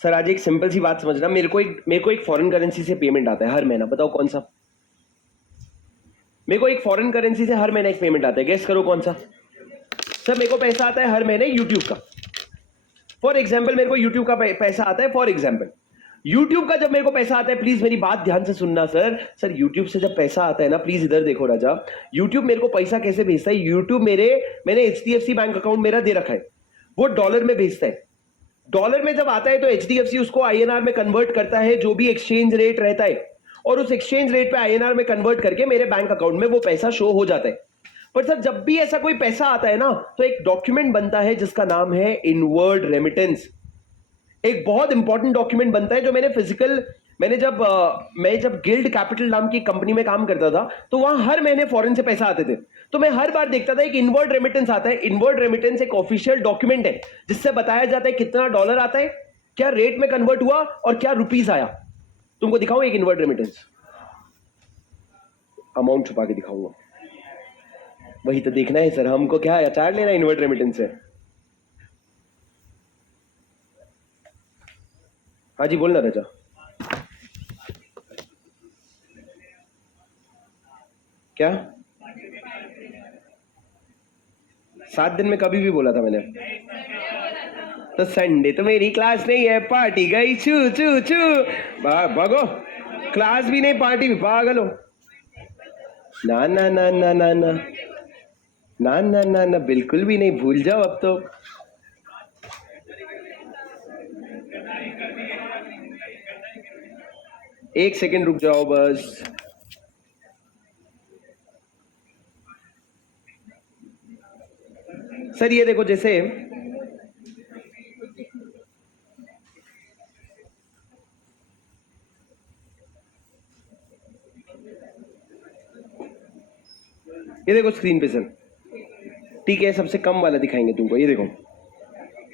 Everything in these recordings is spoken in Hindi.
सर आज एक सिंपल सी बात समझना, मेरे को एक फॉरेन करेंसी से पेमेंट आता है हर महीना, बताओ कौन सा? मेरे को एक फॉरेन करेंसी से हर महीने एक पेमेंट आता है, गेस करो कौन सा? सर मेरे को पैसा आता है हर महीने यूट्यूब का। फॉर एग्जाम्पल मेरे को यूट्यूब का पैसा आता है, फॉर एग्जाम्पल यूट्यूब का जब मेरे को पैसा आता है, प्लीज मेरी बात ध्यान से सुनना सर यूट्यूब से जब पैसा आता है ना, प्लीज इधर देखो राजा, यूट्यूब मेरे को पैसा कैसे भेजता है? यूट्यूब मैंने HDFC बैंक अकाउंट मेरा दे रखा है, वो डॉलर में भेजता है। डॉलर में जब आता है तो HDFC उसको INR में कन्वर्ट करता है, जो भी एक्सचेंज रेट रहता है, और उस एक्सचेंज रेट पे INR में कन्वर्ट करके मेरे बैंक अकाउंट में वो पैसा शो हो जाता है। पर सर जब भी ऐसा कोई पैसा आता है ना, तो एक डॉक्यूमेंट बनता है जिसका नाम है इनवर्ड रेमिटेंस। एक बहुत इंपॉर्टेंट डॉक्यूमेंट बनता है जो मैं जब गिल्ड कैपिटल नाम की कंपनी में काम करता था, तो वहां हर महीने फॉरेन से पैसा आते थे, तो मैं हर बार देखता था एक इनवर्ड रेमिटेंस आता है। इनवर्ड रेमिटेंस एक ऑफिशियल डॉक्यूमेंट है जिससे बताया जाता है कितना डॉलर आता है, क्या रेट में कन्वर्ट हुआ और क्या रुपीस आया। तुमको दिखाऊं एक इनवर्ड रेमिटेंस, अमाउंट छुपा के दिखाऊंगा। वही तो देखना है सर, हमको क्या अचार लेना है इनवर्ड रेमिटेंस से। हाँ जी बोलना राजा। क्या 7 दिन में कभी भी बोला था मैंने? तो संडे तो मेरी क्लास नहीं है, पार्टी गई छू छू छू। भागो, क्लास भी नहीं पार्टी भी, पागल हो। ना ना ना ना ना ना ना ना ना ना बिल्कुल भी नहीं, भूल जाओ अब तो। एक सेकंड रुक जाओ बस। सर ये देखो, जैसे ये देखो स्क्रीन पे सर, ठीक है, सबसे कम वाला दिखाएंगे तुमको। ये देखो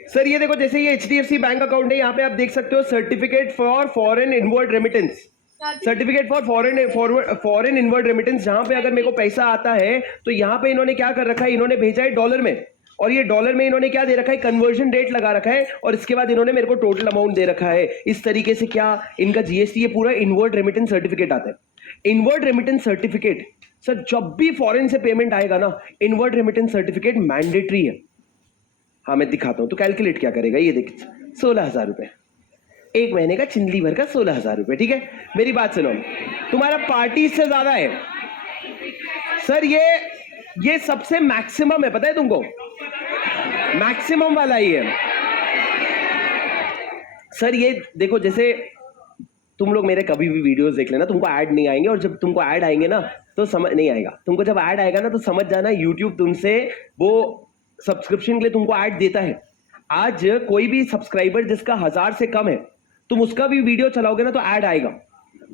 सर, ये देखो जैसे ये HDFC बैंक अकाउंट है, यहाँ पे आप देख सकते हो certificate for foreign inward remittance, certificate for foreign inward remittance. जहां पे अगर मेरे को पैसा आता है तो यहाँ पे इन्होंने क्या कर रखा है, इन्होंने भेजा है डॉलर में, और ये डॉलर में इन्होंने क्या दे रखा है, कन्वर्जन रेट लगा रखा है, और इसके बाद इन्होंने मेरे को टोटल अमाउंट दे रखा है। इस तरीके से क्या इनका GST, ये पूरा इनवर्ड रेमिटेंस सर्टिफिकेट आता है। इनवर्ड रेमिटेंस सर्टिफिकेट सर, जब भी फॉरेन से पेमेंट आएगा ना, इनवर्ड रेमिटेंस सर्टिफिकेट मैंडेटरी है। हाँ मैं दिखाता हूं, तो कैलकुलेट क्या करेगा, ये देख 16,000 रुपए, एक महीने का चिंदली भर का 16,000 रुपए। ठीक है, मेरी बात सुनो, तुम्हारा पार्टी इससे ज्यादा है सर। ये सबसे मैक्सिमम है, पता है तुमको, मैक्सिमम वाला ही है सर। ये देखो, जैसे तुम लोग मेरे कभी भी वीडियोस देख लेना, तुमको ऐड नहीं आएंगे, और जब तुमको ऐड आएंगे ना तो समझ नहीं आएगा। तुमको जब ऐड आएगा ना तो समझ जाना यूट्यूब तुमसे वो सब्सक्रिप्शन के लिए तुमको ऐड देता है। आज कोई भी सब्सक्राइबर जिसका 1000 से कम है, तुम उसका भी वीडियो चलाओगे ना तो ऐड आएगा,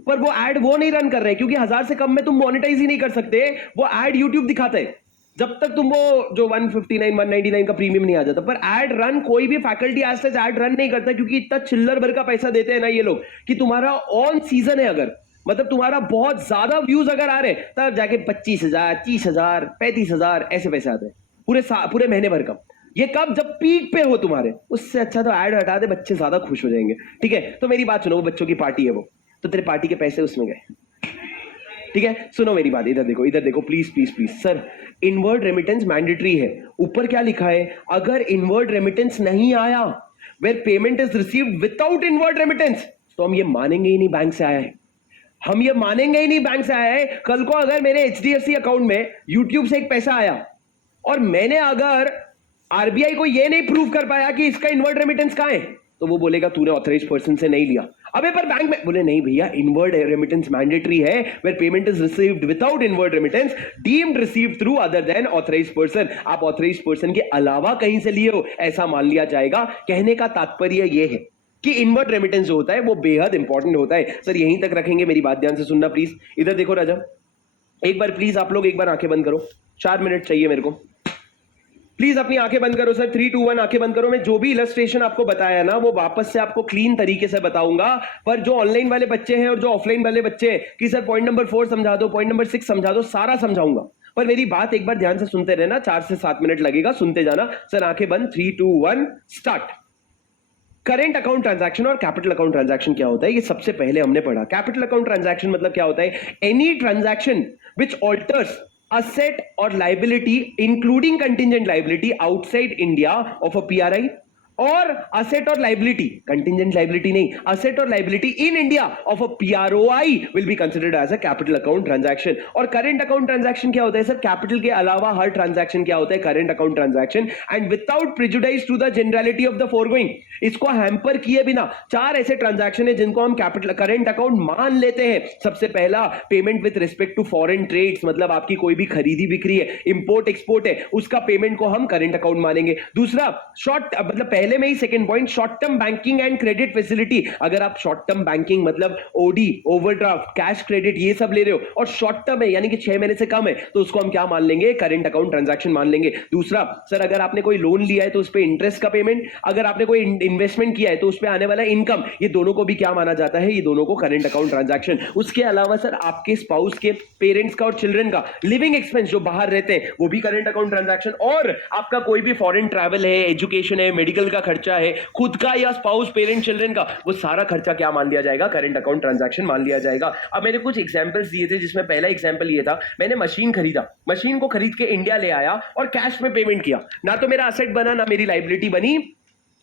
पर वो ऐड वो नहीं रन कर रहे क्योंकि 1000 से कम में तुम मोनेटाइज ही नहीं कर सकते, वो ऐड यूट्यूब दिखाता है जब तक तुम वो जो 159 199 का प्रीमियम नहीं आ जाता। पर ऐड रन कोई भी फैकल्टी आज तक ऐड रन नहीं करता, क्योंकि इतना चिल्लर भर का पैसा देते हैं ना ये लोग, कि तुम्हारा ऑन सीजन है, अगर मतलब तुम्हारा बहुत ज्यादा व्यूज अगर आ रहे तब जाके 25,000 30,000 35,000 ऐसे पैसे आते हैं पूरे महीने भर का। ये कब, जब पीक पे हो तुम्हारे। उससे अच्छा तो ऐड हटा दे, बच्चे ज्यादा खुश हो जाएंगे। ठीक है, तो मेरी बात सुनो, वो बच्चों की पार्टी है, वो तो तेरे पार्टी के पैसे उसमें गए। ठीक है, सुनो मेरी बात, इधर देखो please please please. Sir inward remittance mandatory है, ऊपर क्या लिखा है, अगर इनवर्ड रेमिटेंस नहीं आया, where payment is received without inward remittance, तो हम ये मानेंगे ही नहीं बैंक से आया है, हम ये मानेंगे ही नहीं बैंक से आया है। कल को अगर मेरे HDFC अकाउंट में यूट्यूब से एक पैसा आया और मैंने अगर RBI को ये नहीं प्रूव कर पाया कि इसका इनवर्ड रेमिटेंस कहां है, तो वो बोलेगा तूने ऑथराइज्ड पर्सन से नहीं लिया। अबे पर बैंक में बोले नहीं भैया, इनवर्ड रेमिटेंस मैंडेटरी है, where payment is received without inward remittance deemed received through other than authorised person. आप ऑथराइज्ड पर्सन के अलावा कहीं से लिए हो ऐसा मान लिया जाएगा। कहने का तात्पर्य यह है कि इनवर्ड रेमिटेंस जो होता है वो बेहद इंपॉर्टेंट होता है। सर यहीं तक रखेंगे, मेरी बात ध्यान से सुनना प्लीज। इधर देखो राजा, एक बार प्लीज आप लोग एक बार आंखें बंद करो, 4 मिनट चाहिए मेरे को, प्लीज अपनी आंखें बंद करो सर। 3 2 1 आंखें बंद करो। मैं जो भी इलस्ट्रेशन आपको बताया ना वो वापस से आपको क्लीन तरीके से बताऊंगा, पर जो ऑनलाइन वाले बच्चे हैं और जो ऑफलाइन वाले बच्चे हैं कि सर पॉइंट नंबर 4 समझा दो, पॉइंट नंबर 6 समझा दो, सारा समझाऊंगा, पर मेरी बात एक बार ध्यान से सुनते रहना। 4 से 7 मिनट लगेगा, सुनते जाना। सर आंखें बंद, 3 2 1 स्टार्ट। करेंट अकाउंट ट्रांजैक्शन और कैपिटल अकाउंट ट्रांजैक्शन क्या होता है, ये सबसे पहले हमने पढ़ा। कैपिटल अकाउंट ट्रांजैक्शन मतलब क्या होता है, any transaction which alters asset or liability including contingent liability outside India of a PRI और asset और liability, contingent liability नहीं, asset और liability in India of a PROI will be considered as a capital account transaction। और current account transaction क्या होता है सर, capital के अलावा हर transaction क्या होता है, current account transaction and without prejudice to the generality of the foregoing। इसको हैम्पर किए बिना चार ऐसे ट्रांजैक्शन है जिनको हम कैपिटल करंट अकाउंट मान लेते हैं। सबसे पहला payment with respect to foreign trades, मतलब आपकी कोई भी खरीदी बिक्री है, इंपोर्ट एक्सपोर्ट है, उसका पेमेंट को हम करंट अकाउंट मानेंगे। दूसरा शॉर्ट, मतलब पहले में ही second point, short term banking and credit facility. अगर आप शॉर्ट टर्म बैंकिंग मतलब ओडी, ओवरड्राफ्ट, कैश क्रेडिट ये सब ले रहे हो और शॉर्ट टर्म है यानी कि 6 महीने से कम है, तो उसको हम क्या मान लेंगे, करंट अकाउंट ट्रांजैक्शन मान लेंगे। दूसरा सर, अगर आपने कोई लोन लिया है तो उस पर इंटरेस्ट का पेमेंट, अगर आपने कोई इन्वेस्टमेंट किया है तो उस पे आने वाला इनकम, ये दोनों को भी क्या माना जाता है, ये दोनों को करंट अकाउंट ट्रांजैक्शन। उसके अलावा सर आपके स्पाउस के, पेरेंट्स का और चिल्ड्रन का लिविंग एक्सपेंस जो बाहर रहते हैं वो भी करंट अकाउंट ट्रांजैक्शन। और आपका कोई भी फॉरेन ट्रैवल है, एजुकेशन है, मेडिकल का खर्चा है, खुद का या स्पाउस, पेरेंट, चिल्ड्रन का, वो सारा खर्चा क्या मान लिया जाएगा, करंट अकाउंट ट्रांजैक्शन मान लिया जाएगा। अब मैंने कुछ एग्जांपल्स दिए थे, जिसमें पहला एग्जांपल ये था, मैंने मशीन खरीदा, मशीन को खरीद के इंडिया ले आया और कैश में पेमेंट किया, ना तो मेरा असेट बना ना मेरी लायबिलिटी बनी,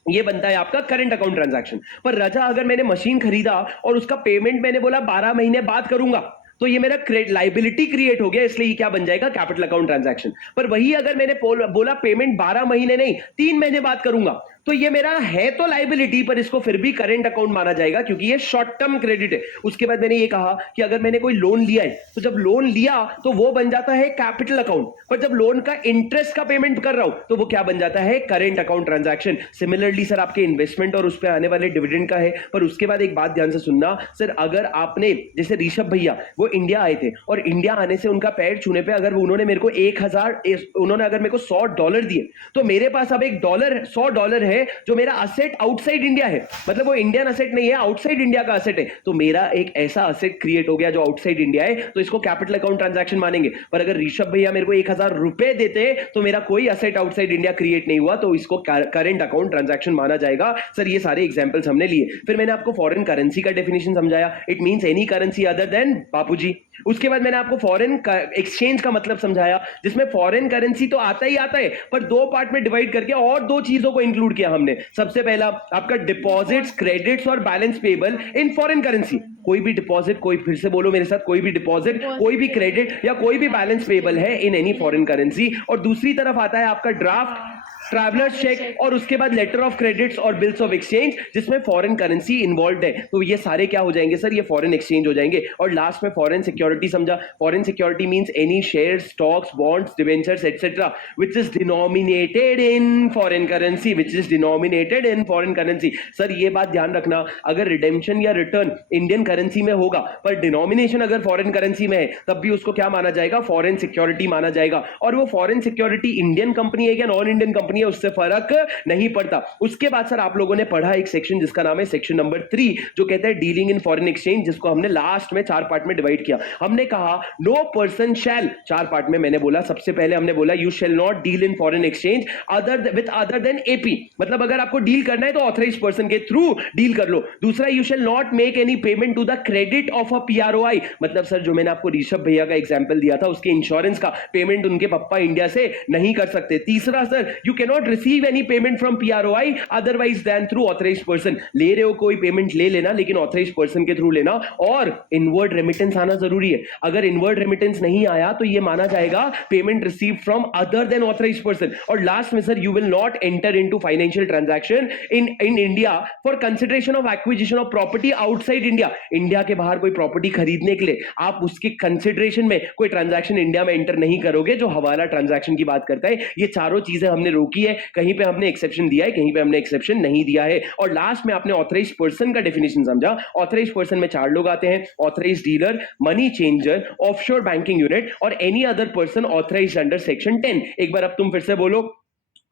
ये बनता है आपका करंट अकाउंट ट्रांजैक्शन। पर रजा, अगर मैंने मशीन खरीदा और उसका पेमेंट मैंने बोला 12 महीने बाद करूंगा, तो ये मेरा लायबिलिटी क्रिएट हो गया, इसलिए ये क्या बन जाएगा, कैपिटल अकाउंट ट्रांजैक्शन। पर वही अगर मैंने बोला पेमेंट 12 महीने नहीं 3 महीने बाद करूंगा, तो ये मेरा है तो लायबिलिटी, पर इसको फिर भी करंट अकाउंट माना जाएगा क्योंकि ये शॉर्ट टर्म क्रेडिट है। उसके बाद मैंने ये कहा कि अगर मैंने कोई लोन लिया है तो जब लोन लिया तो वो बन जाता है कैपिटल अकाउंट, पर जब लोन का इंटरेस्ट का पेमेंट कर रहा हूं तो वो क्या बन जाता है, current account transaction. Similarly sir आपके इन्वेस्टमेंट और उस पर आने वाले डिविडेंड का है। पर उसके बाद एक बात ध्यान से सुनना सर, अगर आपने, जैसे ऋषभ भैया वो इंडिया आए थे और इंडिया आने से उनका पैर छूने पे अगर उन्होंने मेरे को 1000, उन्होंने अगर मेरे को $100 दिए, तो मेरे पास अब $100 है जो मेरा असेट आउटसाइड इंडिया है, मतलब वो इंडियन असेट नहीं है, आउटसाइड इंडिया का असेट है। तो मेरा एक ऐसा असेट क्रिएट हो गया जो आउटसाइड इंडिया है, तो इसको कैपिटल अकाउंट ट्रांजैक्शन मानेंगे। पर अगर ऋषभ भैया मेरे को 1000 रुपए देते तो मेरा कोई असेट आउटसाइड इंडिया क्रिएट नहीं हुआ, तो इसको करंट अकाउंट ट्रांजैक्शन माना जाएगा। सर ये सारे एग्जांपल्स हमने लिए। फिर मैंने आपको फॉरेन करेंसी का डेफिनेशन समझाया, it means any currency other than बापूजी। उसके बाद मैंने आपको फॉरेन एक्सचेंज का मतलब समझाया, जिसमें फॉरेन करेंसी तो आता ही आता है, पर दो पार्ट में डिवाइड करके और दो चीजों को इंक्लूड किया हमने। सबसे पहला आपका डिपॉजिट्स, क्रेडिट्स और balance payable in foreign currency. कोई भी डिपॉजिट, कोई, फिर से बोलो मेरे साथ, कोई भी डिपॉजिट, कोई भी क्रेडिट या कोई भी बैलेंस पेबल है इन एनी फॉरेन करेंसी। और दूसरी तरफ आता है आपका ड्राफ्ट, ट्रैवलर्स चेक और उसके बाद लेटर ऑफ क्रेडिट्स और बिल्स ऑफ एक्सचेंज, जिसमें फॉरेन करेंसी इन्वॉल्व है। तो ये सारे क्या हो जाएंगे सर, ये फॉरेन एक्सचेंज हो जाएंगे। और लास्ट में फॉरेन सिक्योरिटी समझा। Foreign security means any share, stocks, bonds, debentures etcetera which is denominated in foreign currency, which is denominated in foreign currency. Sir ये बात ध्यान रखना, अगर रिडेम्पशन या रिटर्न इंडियन करेंसी में होगा पर डिनोमिनेशन अगर फॉरेन करेंसी में है, तब भी उसको क्या माना जाएगा, फॉरेन सिक्योरिटी माना जाएगा। और वो फॉरेन सिक्योरिटी इंडियन कंपनी है या नॉन इंडियन कंपनी है, उससे फर्क नहीं पड़ता। उसके बाद सर आप लोगों ने पढ़ा एक सेक्शन जिसका नाम है सेक्शन नंबर 3, जो कहता है डीलिंग इन फॉरेन एक्सचेंज, जिसको हमने लास्ट में 4 पार्ट में डिवाइड किया। हमने कहा नो पर्सन शैल, 4 पार्ट में मैंने बोला, सबसे पहले हमने बोला you shall not deal in foreign exchange other than AP, मतलब अगर आपको डील करना है तो ऑथराइज्ड पर्सन के थ्रू डील कर लो। दूसरा, you shall not make any payment to the credit of a PROI, मतलब सर जो मैंने आपको ऋषभ भैया का एग्जांपल दिया था, उसके इंश्योरेंस का पेमेंट उनके पापा इंडिया से नहीं कर सकते। तीसरा sir, you can not receive any payment from PROI otherwise then through authorised person. ले रहे हो कोई पेमेंट ले लेना, लेकिन ऑथराइज्ड पर्सन के थ्रू लेना। और इनवर्ड रेमिटेंस आना जरूरी है, अगर इनवर्ड रेमिटेंस नहीं आया तो ये माना जाएगा payment receive from other than authorised person. और लास्ट में sir, you will not enter into financial transaction in India for consideration of acquisition of property outside India. India के बाहर कोई प्रॉपर्टी खरीदने के लिए आप उसके कंसिडरेशन में कोई ट्रांजैक्शन इंडिया में एंटर नहीं करोगे, जो हवाला ट्रांजैक्शन की बात करता है। ये चारों चीजें हमने रोकी है, कहीं पे हमने एक्सेप्शन दिया है, कहीं पे हमने एक्सेप्शन नहीं दिया है। और लास्ट में आपने ऑथराइज्ड पर्सन का डेफिनेशन समझा। ऑथराइज्ड पर्सन में 4 लोग आते हैं, authorised dealer, money changer, offshore banking unit और any other person authorised under section 10। एक बार अब तुम फिर से बोलो,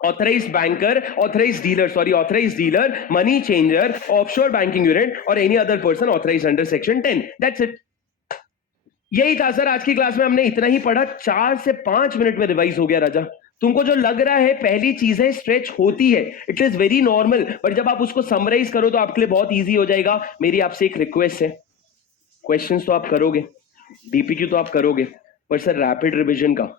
authorised banker, authorised dealer, money changer, offshore banking unit और any other person authorised under section 10। That's it. यही था सर आज की क्लास में, हमने इतना ही पढ़ा। 4 से 5 मिनट में रिवाइज हो गया राजा। तुमको जो लग रहा है पहली चीजें स्ट्रेच होती है, it is very normal, but जब आप उसको समराइज करो तो आपके लिए बहुत ईजी हो जाएगा। मेरी आपसे एक रिक्वेस्ट है, क्वेश्चंस तो आप करोगे, डीपीक्यू तो आप करोगे, पर सर रैपिड रिवीजन का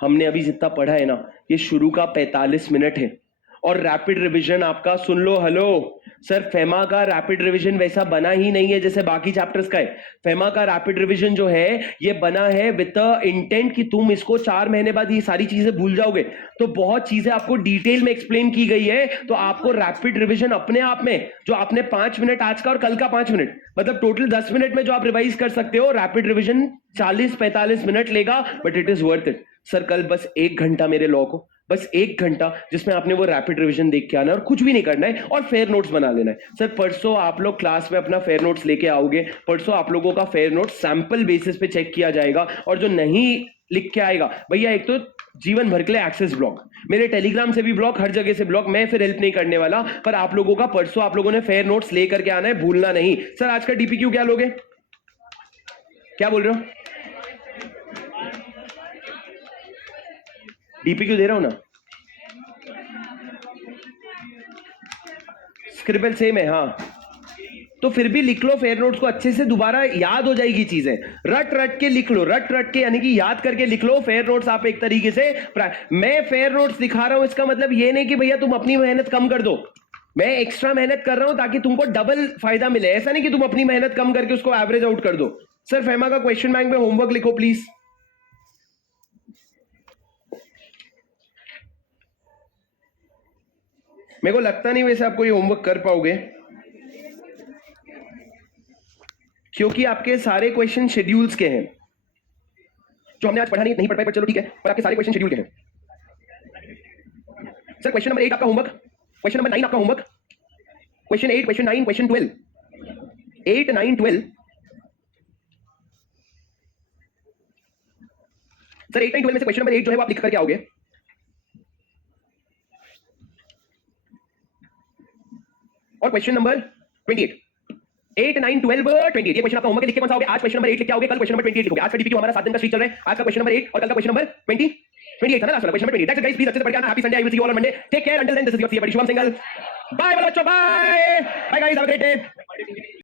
हमने अभी जितना पढ़ा है ना, ये शुरू का 45 मिनट है, और रैपिड रिवीजन आपका सुन लो, हेलो सर, फेमा का रैपिड रिवीजन वैसा बना ही नहीं है जैसे बाकी चैप्टर्स का है। फेमा का रैपिड रिवीजन जो है ये बना है विद इंटेंट कि तुम इसको 4 महीने बाद ये सारी चीजें भूल जाओगे, तो बहुत चीजें आपको डिटेल में एक्सप्लेन की गई है। तो आपको रैपिड रिवीजन अपने आप में जो आपने 5 मिनट आज का और कल का 5 मिनट, मतलब टोटल 10 मिनट में जो आप रिवाइज कर सकते हो, रैपिड रिवीजन 40-45 मिनट लेगा, but it is worth it. Sir कल बस 1 घंटा मेरे लॉ को, बस 1 घंटा जिसमें आपने वो रैपिड रिवीजन देख के आना है और कुछ भी नहीं करना है और फेयर नोट्स बना लेना है। सर परसों आप लोग क्लास में अपना फेयर नोट्स लेके आओगे, परसों आप लोगों का फेयर नोट सैंपल बेसिस पे चेक किया जाएगा, और जो नहीं लिख के आएगा भैया, एक तो जीवन भर के लिए एक्सेस ब्लॉक, मेरे टेलीग्राम से भी ब्लॉक, हर जगह से ब्लॉक, मैं फिर हेल्प नहीं करने वाला, पर आप लोगों का परसों आप लोगों ने फेयर नोट्स लेकर के आना है, भूलना नहीं। सर आज का डीपीक्यू क्या लोगे, क्या बोल रहे हो? डीपीक्यू दे रहा हूं ना, स्क्रिबल सेम है, हाँ, तो फिर भी लिख लो फेयर नोट्स को अच्छे से, दोबारा याद हो जाएगी चीजें, रट रट के लिख लो, रट रट के यानी कि याद करके लिख लो फेयर नोट्स आप एक तरीके से। मैं फेयर नोट्स दिखा रहा हूं, इसका मतलब ये नहीं कि भैया तुम अपनी मेहनत कम कर दो, मैं एक्स्ट्रा मेहनत कर रहा हूं ताकि तुमको डबल फायदा मिले, ऐसा नहीं कि तुम अपनी मेहनत कम करके उसको एवरेज आउट कर दो। सर फेमा का क्वेश्चन बैंक में होमवर्क लिखो प्लीज। मेरे को लगता नहीं वैसे आपको ये होमवर्क कर पाओगे, क्योंकि आपके सारे क्वेश्चन शेड्यूल्स के हैं, जो हमने आज पढ़ा नहीं पढ़ पाए, पर चलो ठीक है, पर आपके सारे क्वेश्चन शेड्यूल के हैं। सर क्वेश्चन नंबर 8 आपका होमवर्क, क्वेश्चन नंबर 9 आपका homework, question 8, question 9, question 12, 8, 9, 12। Sir 8, 9, 12 में से क्वेश्चन नंबर 8 जो है वो आप लिख करके आओगे, और क्वेश्चन नंबर 28, 8, 9, 12, 28, ये क्वेश्चन आपका होमवर्क लिख के कौन सा आओगे? आज क्वेश्चन नंबर 8 लिख के आओगे, कल क्वेश्चन नंबर 28 लिखोगे। आज का डीपीक्यू हमारा 7 दिन का स्ट्रीक चल रहा है, आज का क्वेश्चन नंबर 8 और कल का क्वेश्चन नंबर 28 था ना, लास्ट वाला question number 28। That's it guys, please अच्छे से पढ़ के आना। Happy Sunday, I will see you all on Monday, take care, until then this is your C Shubham Singhal, bye bye बच्चों, bye bye guys, have a great day.